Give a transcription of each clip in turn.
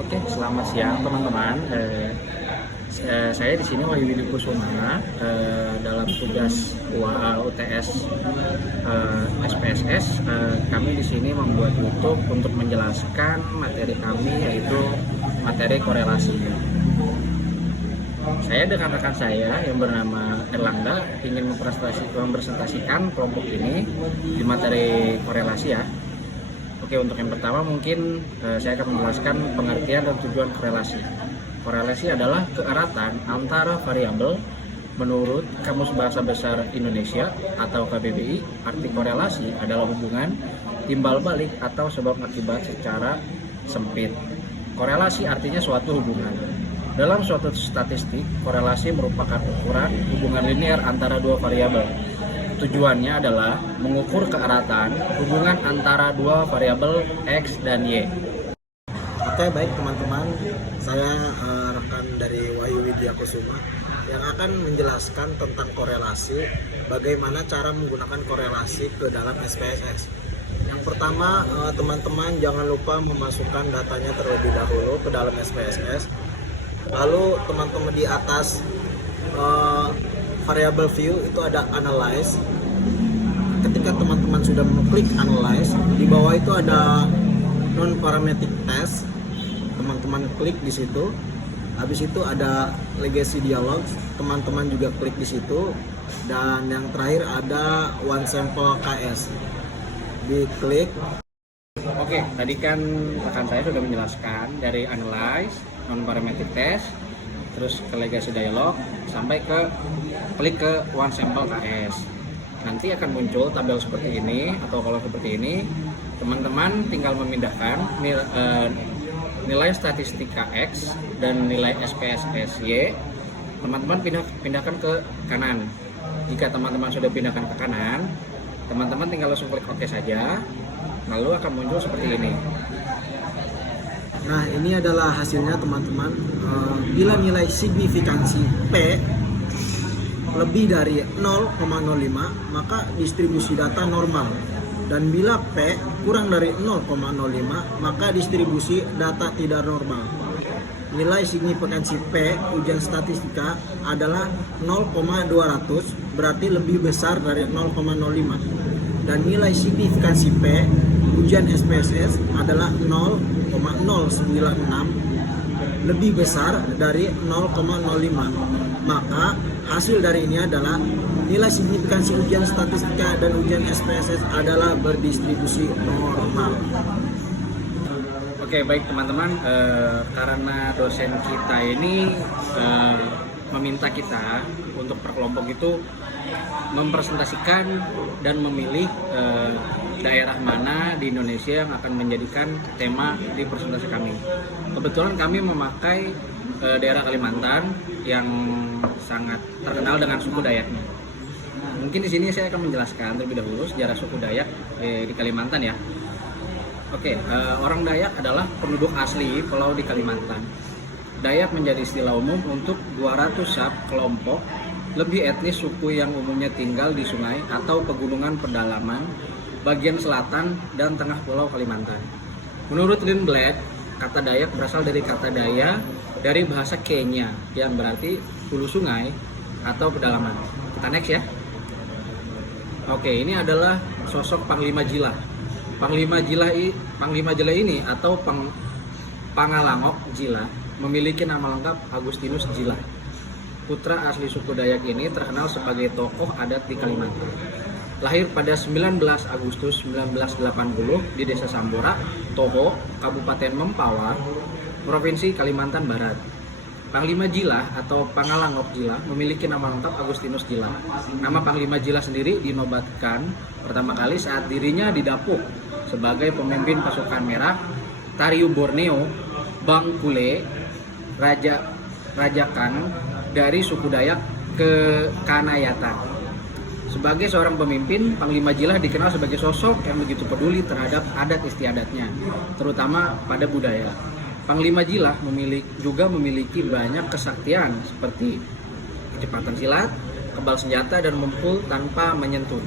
Oke, selamat siang teman-teman. Saya di sini Wahyu Widi Kusuma dalam tugas UTS SPSS. Kami di sini membuat YouTube untuk menjelaskan materi kami, yaitu materi korelasi. Saya dengan rekan saya yang bernama Erlangga ingin mempresentasikan kelompok ini di materi korelasi ya. Oke, untuk yang pertama mungkin saya akan menjelaskan pengertian dan tujuan korelasi. Korelasi adalah keeratan antara variabel menurut Kamus Bahasa Besar Indonesia atau KBBI. Arti korelasi adalah hubungan timbal balik atau sebab akibat secara sempit. Korelasi artinya suatu hubungan. Dalam suatu statistik, korelasi merupakan ukuran hubungan linear antara dua variabel. Tujuannya adalah mengukur keeratan hubungan antara dua variabel X dan Y. Oke, baik teman-teman, saya rekan dari Wahyu Widya Kusuma yang akan menjelaskan tentang korelasi, bagaimana cara menggunakan korelasi ke dalam SPSS. Yang pertama, teman-teman jangan lupa memasukkan datanya terlebih dahulu ke dalam SPSS. Lalu teman-teman di atas variable view itu ada analyze. Ketika teman-teman sudah mengklik analyze, di bawah itu ada non parametric test. Teman-teman klik di situ. Habis itu ada legacy dialog. Teman-teman juga klik di situ. Dan yang terakhir ada one sample KS. Diklik. Oke, tadi kan rekan saya sudah menjelaskan dari analyze, non parametric test, terus ke legacy dialog, sampai ke klik ke one sample KS. Nanti akan muncul tabel seperti ini, atau kalau seperti ini, teman-teman tinggal memindahkan nilai statistik KX dan nilai SPSS Y. Teman-teman pindahkan ke kanan. Jika teman-teman sudah pindahkan ke kanan, teman-teman tinggal langsung klik OK saja, lalu akan muncul seperti ini. Nah, ini adalah hasilnya teman-teman. Bila nilai signifikansi P lebih dari 0,05, maka distribusi data normal. Dan bila P kurang dari 0,05, maka distribusi data tidak normal. Nilai signifikansi P ujian statistika adalah 0,200, berarti lebih besar dari 0,05. Dan nilai signifikansi P ujian SPSS adalah 0,096, lebih besar dari 0,05. Maka hasil dari ini adalah nilai signifikansi ujian statistika dan ujian SPSS adalah berdistribusi normal. Oke, baik teman-teman, karena dosen kita ini meminta kita untuk per kelompok itu mempresentasikan dan memilih daerah mana di Indonesia yang akan menjadikan tema di presentasi kami. Kebetulan kami memakai daerah Kalimantan yang sangat terkenal dengan suku Dayaknya. Mungkin di sini saya akan menjelaskan terlebih dahulu sejarah suku Dayak di Kalimantan ya. Oke, orang Dayak adalah penduduk asli pulau di Kalimantan. Dayak menjadi istilah umum untuk 200 sub kelompok lebih etnis suku yang umumnya tinggal di sungai atau pegunungan pedalaman bagian selatan dan tengah pulau Kalimantan. Menurut Lindblad, kata Dayak berasal dari kata Daya dari bahasa Kenya yang berarti hulu sungai atau pedalaman. Kita next ya. Oke, ini adalah sosok Panglima Jila. Panglima Jila ini atau Pangalangok Jila memiliki nama lengkap Agustinus Jila. Putra asli suku Dayak ini terkenal sebagai tokoh adat di Kalimantan. Lahir pada 19 Agustus 1980 di Desa Sambora, Toho, Kabupaten Mempawah, Provinsi Kalimantan Barat. Panglima Jila atau Pangalangok Jila memiliki nama lengkap Agustinus Jila. Nama Panglima Jila sendiri dinobatkan pertama kali saat dirinya didapuk sebagai pemimpin pasukan merah Tariu Borneo, Bangkule, Rajakan dari suku Dayak ke Kanayatan. Sebagai seorang pemimpin, Panglima Jila dikenal sebagai sosok yang begitu peduli terhadap adat istiadatnya, terutama pada budaya. Panglima Jila juga memiliki banyak kesaktian seperti kecepatan silat, kebal senjata, dan memukul tanpa menyentuh.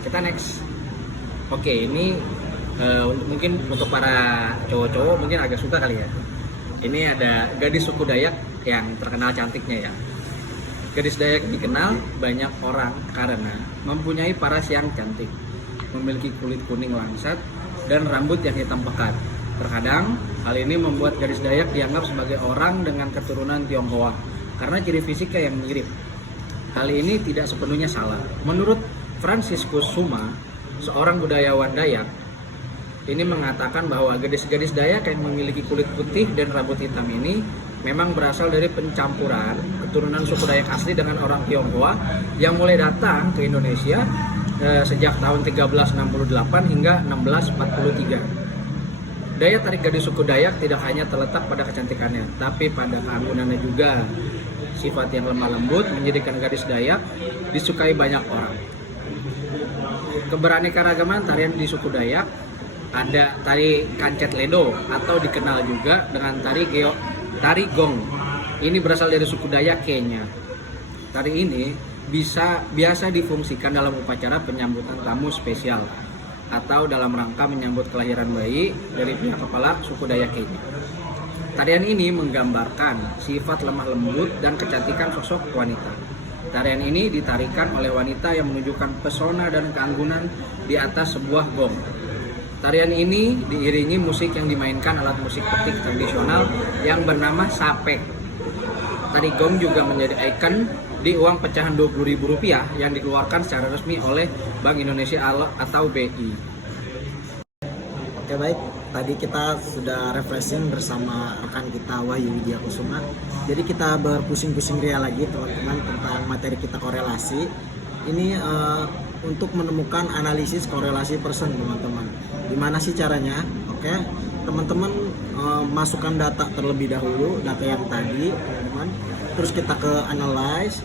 Kita next. Oke, ini mungkin untuk para cowok-cowok mungkin agak suka kali ya. Ini ada gadis suku Dayak yang terkenal cantiknya ya. Gadis Dayak dikenal banyak orang karena mempunyai paras yang cantik, memiliki kulit kuning langsat, dan rambut yang hitam pekat. Terkadang, hal ini membuat gadis Dayak dianggap sebagai orang dengan keturunan Tionghoa karena ciri fisiknya yang mirip. Hal ini tidak sepenuhnya salah. Menurut Franciscus Suma, seorang budayawan Dayak, ini mengatakan bahwa gadis-gadis Dayak yang memiliki kulit putih dan rambut hitam ini memang berasal dari pencampuran keturunan suku Dayak asli dengan orang Tionghoa yang mulai datang ke Indonesia sejak tahun 1368 hingga 1643. Daya tarik gadis suku Dayak tidak hanya terletak pada kecantikannya, tapi pada keanggunannya juga. Sifat yang lemah lembut menjadikan gadis Dayak disukai banyak orang. Keberaneka-ragaman tarian di suku Dayak, ada tari kancet ledo atau dikenal juga dengan tari gong. Ini berasal dari suku Dayak Kenya. Tari ini biasa difungsikan dalam upacara penyambutan tamu spesial atau dalam rangka menyambut kelahiran bayi dari pihak kepala suku Dayak Kenya. Tarian ini menggambarkan sifat lemah lembut dan kecantikan sosok wanita. Tarian ini ditarikan oleh wanita yang menunjukkan pesona dan keanggunan di atas sebuah gong. Tarian ini diiringi musik yang dimainkan alat musik petik tradisional yang bernama sapek. Tari gong juga menjadi ikon di uang pecahan Rp20.000 yang dikeluarkan secara resmi oleh Bank Indonesia atau BI. Oke baik, tadi kita sudah refreshing bersama rekan kita Wahyu Widya Kusuma. Jadi kita berpusing-pusing ria lagi teman-teman tentang materi kita korelasi. Ini untuk menemukan analisis korelasi person teman-teman. Gimana sih caranya? Oke, teman-teman masukkan data terlebih dahulu, data yang tadi teman-teman. Terus kita ke analyze.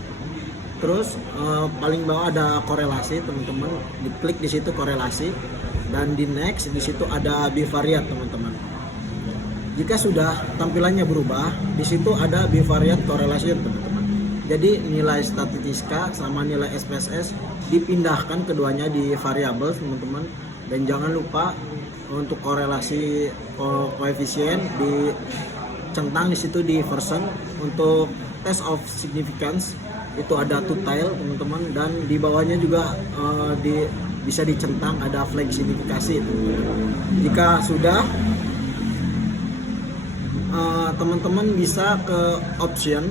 Terus paling bawah ada korelasi teman-teman, diklik di situ korelasi, dan di next di situ ada bivariate teman-teman. Jika sudah tampilannya berubah, di situ ada bivariate correlation teman-teman. Jadi nilai statistika sama nilai SPSS dipindahkan keduanya di variabel teman-teman, dan jangan lupa untuk korelasi koefisien dicentang di situ di version. Untuk test of significance itu ada two tile teman-teman, dan di bawahnya juga bisa dicentang ada flag signifikasi teman-teman. Jika sudah teman-teman bisa ke option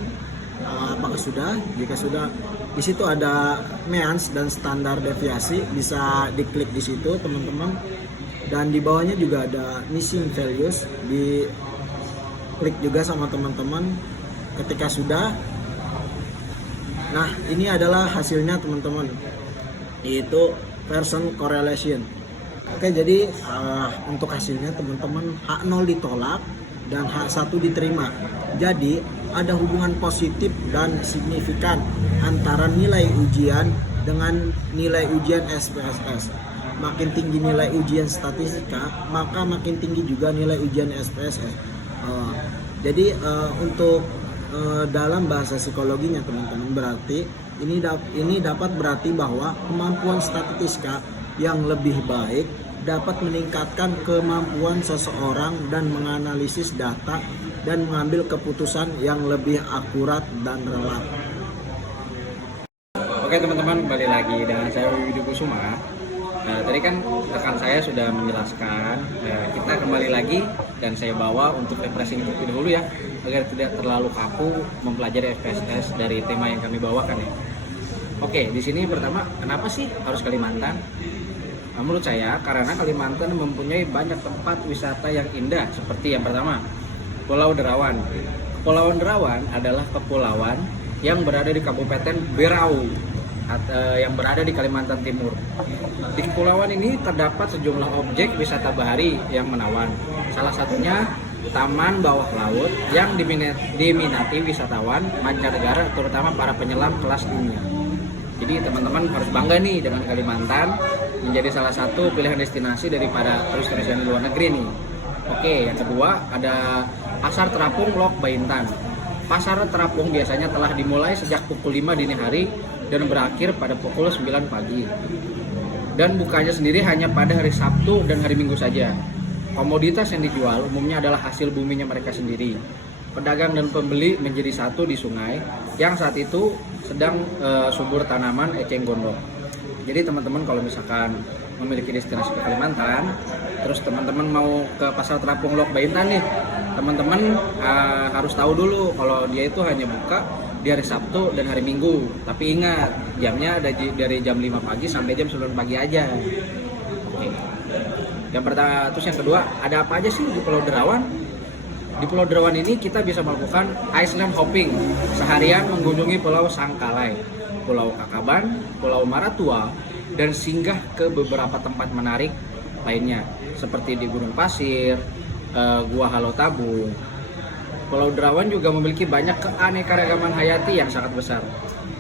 apakah sudah. Jika sudah, di situ ada means dan standar deviasi, bisa diklik di situ teman-teman, dan di bawahnya juga ada missing values, di klik juga sama teman-teman. Ketika sudah, nah ini adalah hasilnya teman-teman, yaitu person correlation. Oke, jadi untuk hasilnya teman-teman H0 ditolak dan H1 diterima. Jadi ada hubungan positif dan signifikan antara nilai ujian dengan nilai ujian SPSS. Makin tinggi nilai ujian statistika, maka makin tinggi juga nilai ujian SPSS. Jadi untuk dalam bahasa psikologinya teman-teman, berarti ini dapat berarti bahwa kemampuan statistika yang lebih baik dapat meningkatkan kemampuan seseorang dan menganalisis data dan mengambil keputusan yang lebih akurat dan relevan. Oke teman-teman, kembali lagi dengan saya Widya Kusuma. Tadi kan rekan saya sudah menjelaskan, kita kembali lagi dan saya bawa untuk refreshing terlebih dahulu ya, agar tidak terlalu kaku mempelajari FPSS dari tema yang kami bawakan ya. Oke, di sini pertama, kenapa sih harus Kalimantan? Menurut saya karena Kalimantan mempunyai banyak tempat wisata yang indah, seperti yang pertama, Pulau Derawan. Kepulauan Derawan adalah kepulauan yang berada di Kabupaten Berau, yang berada di Kalimantan Timur. Di kepulauan ini terdapat sejumlah objek wisata bahari yang menawan. Salah satunya Taman Bawah Laut yang diminati wisatawan mancanegara, terutama para penyelam kelas dunia. Jadi teman-teman harus bangga nih dengan Kalimantan menjadi salah satu pilihan destinasi daripada turis-turis dari luar negeri nih. Oke, yang kedua ada Pasar Terapung Lok Baintan. Pasar terapung biasanya telah dimulai sejak pukul 5 dini hari dan berakhir pada pukul 9 pagi. Dan bukanya sendiri hanya pada hari Sabtu dan hari Minggu saja. Komoditas yang dijual umumnya adalah hasil buminya mereka sendiri. Pedagang dan pembeli menjadi satu di sungai yang saat itu sedang subur tanaman eceng gondok. Jadi teman-teman kalau misalkan memiliki destinasi ke Kalimantan, terus teman-teman mau ke pasar terapung Lok Baintan nih, teman-teman harus tahu dulu kalau dia itu hanya buka di hari Sabtu dan hari Minggu. Tapi ingat, jamnya ada dari jam 5 pagi sampai jam 9 pagi aja. Oke. Yang pertama, terus yang kedua, ada apa aja sih di Pulau Derawan? Di Pulau Derawan ini kita bisa melakukan island hopping, seharian mengunjungi Pulau Sangkalai, Pulau Kakaban, Pulau Maratua, dan singgah ke beberapa tempat menarik lainnya seperti di Gunung Pasir, Gua Halo Tabung. Pulau Derawan juga memiliki banyak keanekaragaman hayati yang sangat besar.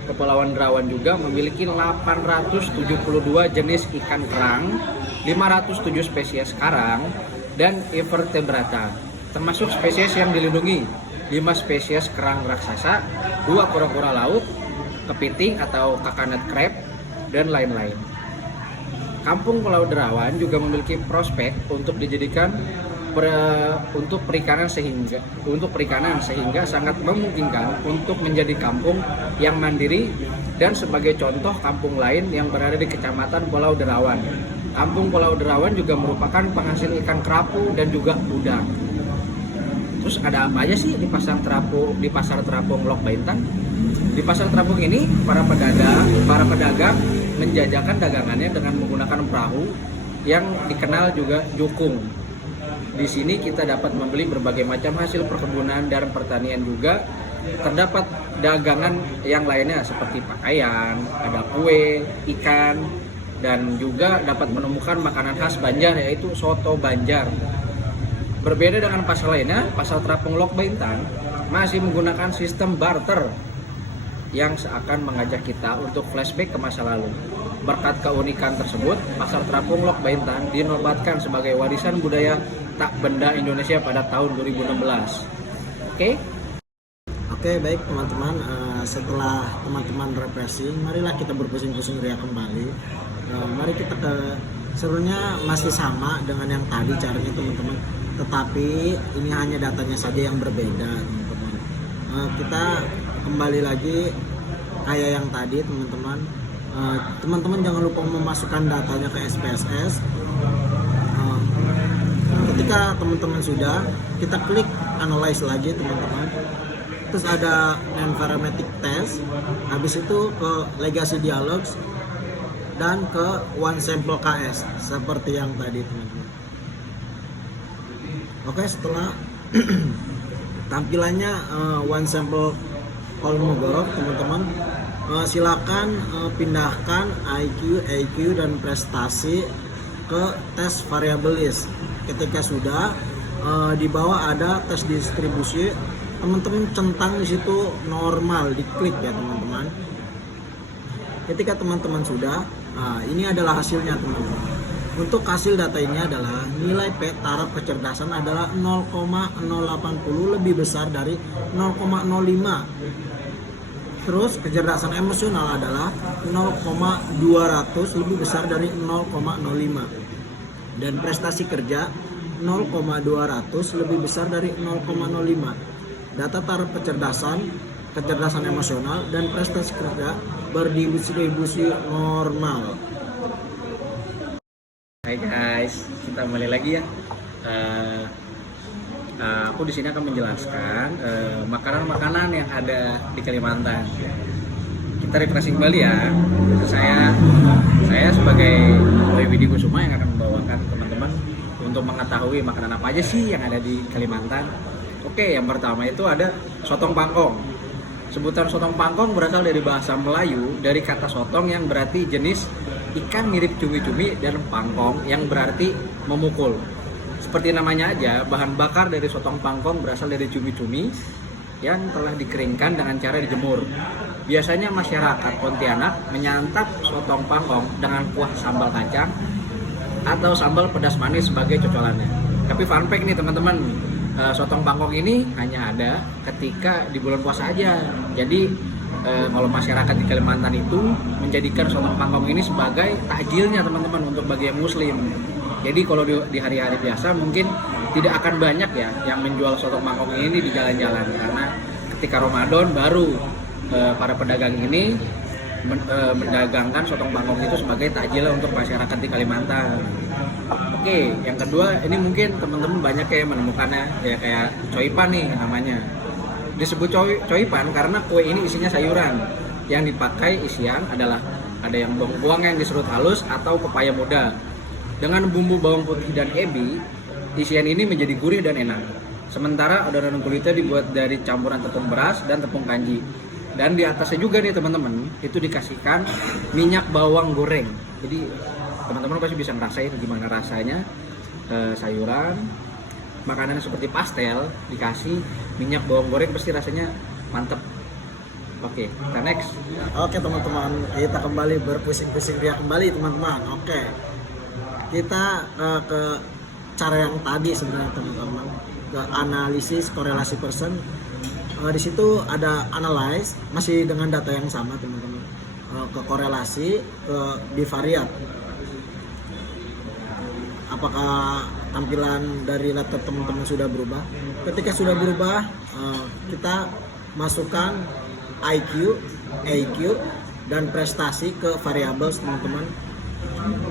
Kepulauan Derawan juga memiliki 872 jenis ikan kerang, 507 spesies karang, dan invertebrata, termasuk spesies yang dilindungi, 5 spesies kerang raksasa, 2 kura-kura laut, kepiting atau coconut crab, dan lain-lain. Kampung Pulau Derawan juga memiliki prospek untuk dijadikan untuk perikanan sehingga sangat memungkinkan untuk menjadi kampung yang mandiri, dan sebagai contoh kampung lain yang berada di Kecamatan Pulau Derawan. Kampung Pulau Derawan juga merupakan penghasil ikan kerapu dan juga udang. Terus ada apa aja sih di pasar terapung Lok Baintan? Di pasar terapung ini para pedagang menjajakan dagangannya dengan menggunakan perahu yang dikenal juga jukung. Di sini kita dapat membeli berbagai macam hasil perkebunan dan pertanian juga. Terdapat dagangan yang lainnya seperti pakaian, ada kue, ikan, dan juga dapat menemukan makanan khas Banjar yaitu soto Banjar. Berbeda dengan pasar lainnya, pasar terapung Lok Baintan masih menggunakan sistem barter yang seakan mengajak kita untuk flashback ke masa lalu. Berkat keunikan tersebut, pasar terapung Lok Baintan dinobatkan sebagai warisan budaya tak benda Indonesia pada tahun 2016. Oke, baik teman-teman, setelah teman-teman refreshing, marilah kita berpusing-pusing ria kembali. Mari kita ke serunya masih sama dengan yang tadi caranya teman-teman, tetapi ini hanya datanya saja yang berbeda teman-teman. Kita kembali lagi kayak yang tadi teman-teman. Teman-teman jangan lupa memasukkan datanya ke SPSS. Ketika teman-teman sudah, kita klik analyze lagi teman-teman. Terus ada environmental test, habis itu ke legacy dialogues dan ke one sample KS seperti yang tadi teman-teman. Oke, setelah tampilannya one sample Kolmogorov teman-teman, silakan pindahkan IQ, EQ dan prestasi ke tes variabilis. Ketika sudah di bawah ada tes distribusi, teman-teman centang di situ normal, diklik ya teman-teman. Ketika teman-teman sudah, ini adalah hasilnya teman-teman. Untuk hasil data ini adalah nilai P taraf kecerdasan adalah 0,080 lebih besar dari 0,05. Terus kecerdasan emosional adalah 0,200 lebih besar dari 0,05. Dan prestasi kerja 0,200 lebih besar dari 0,05. Data taraf kecerdasan emosional dan prestasi kerja berdistribusi normal. Hai guys, kita kembali lagi ya. Aku di sini akan menjelaskan makanan-makanan yang ada di Kalimantan. Kita refreshing kembali ya. Saya sebagai Widi Kusuma yang akan membawakan teman-teman untuk mengetahui makanan apa aja sih yang ada di Kalimantan. Oke, yang pertama itu ada sotong pangkong. Sebutan sotong pangkong berasal dari bahasa Melayu dari kata sotong yang berarti jenis ikan mirip cumi-cumi dan pangkong yang berarti memukul. Seperti namanya aja, bahan bakar dari sotong pangkong berasal dari cumi-cumi yang telah dikeringkan dengan cara dijemur. Biasanya masyarakat Pontianak menyantap sotong pangkong dengan kuah sambal kacang atau sambal pedas manis sebagai cocolannya. Tapi fun fact nih teman-teman, sotong pangkong ini hanya ada ketika di bulan puasa aja. Jadi kalau masyarakat di Kalimantan itu menjadikan sotong pangkong ini sebagai takjilnya teman-teman untuk bagi yang muslim. Jadi kalau di hari-hari biasa mungkin tidak akan banyak ya yang menjual soto mangkok ini di jalan-jalan, karena ketika Ramadan baru para pedagang ini mendagangkan sotong mangkok itu sebagai takjil untuk masyarakat di Kalimantan. Oke, yang kedua ini mungkin teman-teman banyak yang menemukannya ya, kayak coipan nih namanya. Disebut coipan karena kue ini isinya sayuran. Yang dipakai isian adalah ada yang bawang yang diserut halus atau pepaya muda. Dengan bumbu bawang putih dan ebi, isian ini menjadi gurih dan enak. Sementara adonan kulitnya dibuat dari campuran tepung beras dan tepung kanji. Dan di atasnya juga nih teman-teman, itu dikasihkan minyak bawang goreng. Jadi teman-teman pasti bisa ngerasain gimana rasanya sayuran, makanan seperti pastel dikasih minyak bawang goreng, pasti rasanya mantep. Oke, kita next. Oke teman-teman, kita kembali berpusing-pusing ria kembali teman-teman. Oke, kita ke cara yang tadi sebenarnya teman-teman, ke analisis korelasi person. Di situ ada analyze, masih dengan data yang sama teman-teman, ke korelasi, ke bivariat. Apakah tampilan dari laptop teman-teman sudah berubah? Ketika sudah berubah, kita masukkan IQ, EQ, dan prestasi ke variabel teman-teman.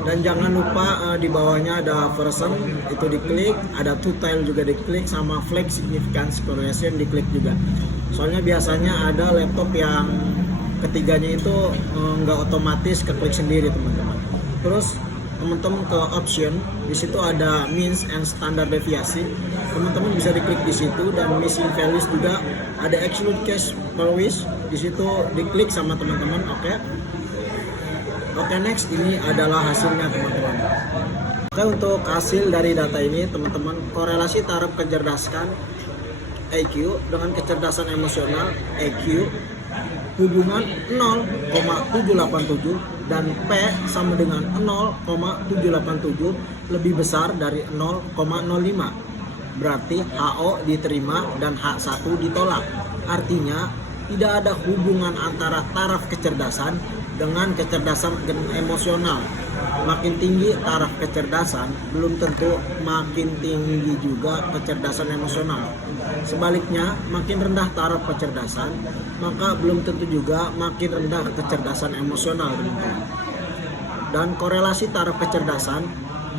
Dan jangan lupa di bawahnya ada version, itu diklik, ada total juga diklik, sama flag significance correlation diklik juga. Soalnya biasanya ada laptop yang ketiganya itu nggak otomatis keklik sendiri teman-teman. Terus teman-teman ke option, di situ ada means and standard deviasi. Teman-teman bisa diklik di situ, dan missing values juga ada exclude cache per wish. Di situ diklik sama teman-teman. Oke, next, ini adalah hasilnya teman-teman. Oke, untuk hasil dari data ini teman-teman, korelasi taraf kecerdasan EQ dengan kecerdasan emosional EQ hubungan 0,787 dan P sama dengan 0,787 lebih besar dari 0,05. Berarti HO diterima dan H1 ditolak. Artinya tidak ada hubungan antara taraf kecerdasan dengan kecerdasan emosional. Makin tinggi taraf kecerdasan, belum tentu makin tinggi juga kecerdasan emosional. Sebaliknya, makin rendah taraf kecerdasan, maka belum tentu juga makin rendah kecerdasan emosional. Dan korelasi taraf kecerdasan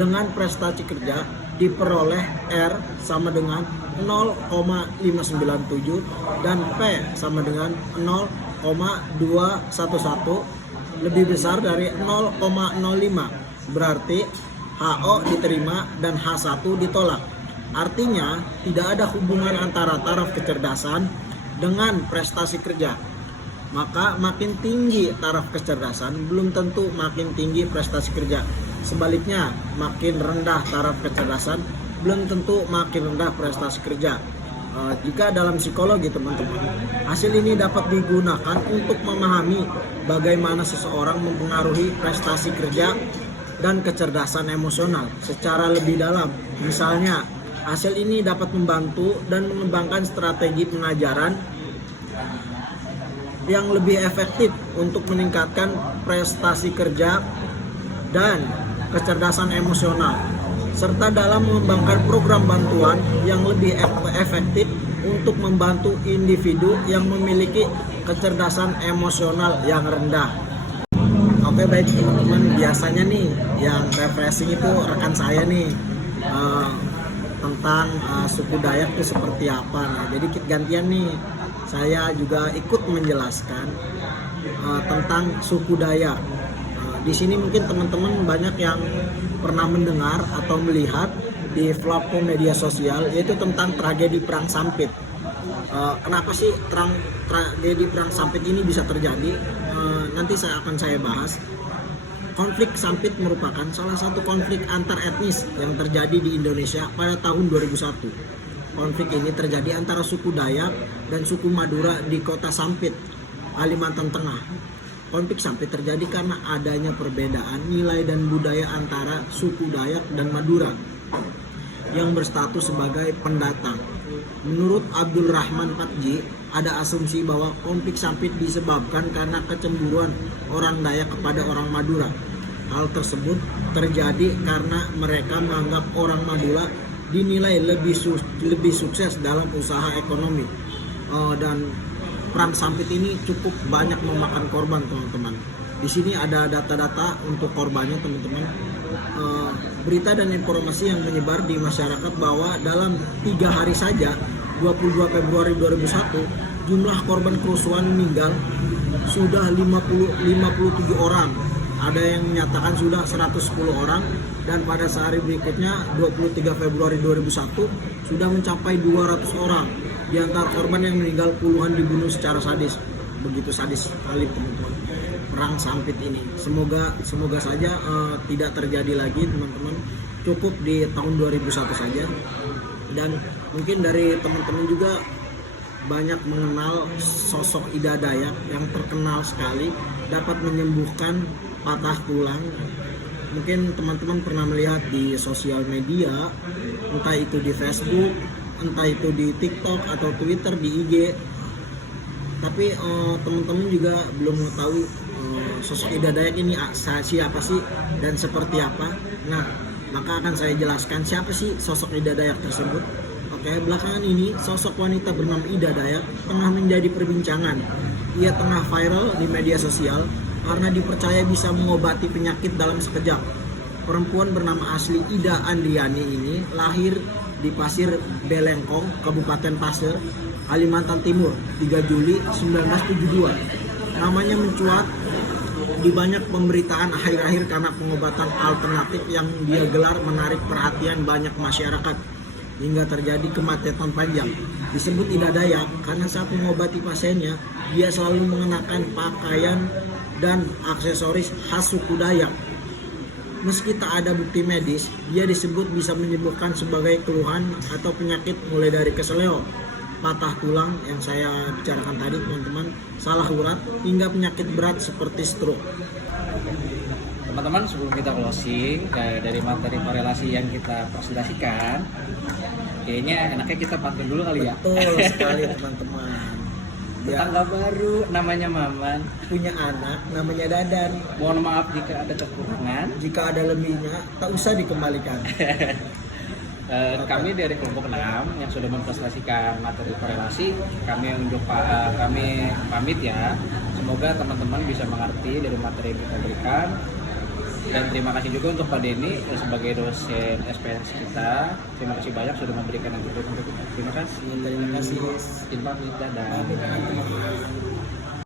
dengan prestasi kerja diperoleh R sama dengan 0,597 dan P sama dengan 0,211 lebih besar dari 0,05. Berarti HO diterima dan H1 ditolak. Artinya tidak ada hubungan antara taraf kecerdasan dengan prestasi kerja. Maka makin tinggi taraf kecerdasan belum tentu makin tinggi prestasi kerja. Sebaliknya, makin rendah taraf kecerdasan belum tentu makin rendah prestasi kerja. Jika dalam psikologi teman-teman, hasil ini dapat digunakan untuk memahami bagaimana seseorang mempengaruhi prestasi kerja dan kecerdasan emosional secara lebih dalam. Misalnya, hasil ini dapat membantu dan mengembangkan strategi pengajaran yang lebih efektif untuk meningkatkan prestasi kerja dan kecerdasan emosional, serta dalam mengembangkan program bantuan yang lebih efektif untuk membantu individu yang memiliki kecerdasan emosional yang rendah. Oke, baik teman-teman, biasanya nih yang refreshing itu rekan saya nih tentang suku Dayak itu seperti apa. Nah, jadi gantian nih saya juga ikut menjelaskan tentang suku Dayak. Di sini mungkin teman-teman banyak yang pernah mendengar atau melihat di platform media sosial, yaitu tentang tragedi Perang Sampit. Kenapa sih tragedi Perang Sampit ini bisa terjadi? Nanti akan saya bahas. Konflik Sampit merupakan salah satu konflik antar etnis yang terjadi di Indonesia pada tahun 2001. Konflik ini terjadi antara suku Dayak dan suku Madura di kota Sampit, Kalimantan Tengah. Konflik Sampit terjadi karena adanya perbedaan nilai dan budaya antara suku Dayak dan Madura yang berstatus sebagai pendatang. Menurut Abdul Rahman Patji, ada asumsi bahwa konflik Sampit disebabkan karena kecemburuan orang Dayak kepada orang Madura. Hal tersebut terjadi karena mereka menganggap orang Madura dinilai lebih sukses dalam usaha ekonomi. Dan perang Sampit ini cukup banyak memakan korban, teman-teman. Di sini ada data-data untuk korbannya, teman-teman. Berita dan informasi yang menyebar di masyarakat bahwa dalam 3 hari saja 22 Februari 2001 jumlah korban kerusuhan meninggal sudah 57 orang. Ada yang menyatakan sudah 110 orang, dan pada sehari berikutnya 23 Februari 2001 sudah mencapai 200 orang. Di antara korban yang meninggal, puluhan dibunuh secara sadis. Begitu sadis sekali, teman-teman, perang Sampit ini. Semoga saja tidak terjadi lagi, teman-teman. Cukup di tahun 2001 saja. Dan mungkin dari teman-teman juga banyak mengenal sosok Ida Dayak yang terkenal sekali, dapat menyembuhkan patah tulang. Mungkin teman-teman pernah melihat di sosial media, entah itu di Facebook, entah itu di TikTok atau Twitter, di IG. Tapi teman-teman juga belum mengetahui sosok Ida Dayak ini siapa sih dan seperti apa. Nah, maka akan saya jelaskan siapa sih sosok Ida Dayak tersebut. Oke, belakangan ini sosok wanita bernama Ida Dayak tengah menjadi perbincangan. Ia tengah viral di media sosial karena dipercaya bisa mengobati penyakit dalam sekejap. Perempuan bernama asli Ida Andriani ini lahir di Pasir Belengkong, Kabupaten Pasir, Kalimantan Timur, 3 Juli 1972. Namanya mencuat di banyak pemberitaan akhir-akhir karena pengobatan alternatif yang dia gelar menarik perhatian banyak masyarakat hingga terjadi kemacetan panjang. Disebut Ida Dayak karena saat mengobati pasiennya, dia selalu mengenakan pakaian dan aksesoris khas suku Dayak. Meski tak ada bukti medis, dia disebut bisa menyembuhkan sebagai keluhan atau penyakit mulai dari keseleo, patah tulang yang saya bicarakan tadi, teman-teman, salah urat, hingga penyakit berat seperti stroke. Teman-teman, sebelum kita closing dari materi korelasi yang kita presentasikan, kayaknya enaknya kita pantun dulu kali ya. Betul sekali, teman-teman. Tetangga baru namanya Maman, Punya anak namanya Dadan. mohon maaf jika ada kekurangan. Jika ada lebihnya, tak usah dikembalikan. Kami dari kelompok 6 yang sudah mempresentasikan materi korelasi, kami pamit ya. Semoga teman-teman bisa mengerti dari materi yang kita berikan. Dan terima kasih juga untuk Pak Denny sebagai dosen SPS kita. Terima kasih banyak sudah memberikan yang terbaik untuk kita. Terima kasih. Terima kasih. Terima kasih. Dadah. Pamit, teman-teman.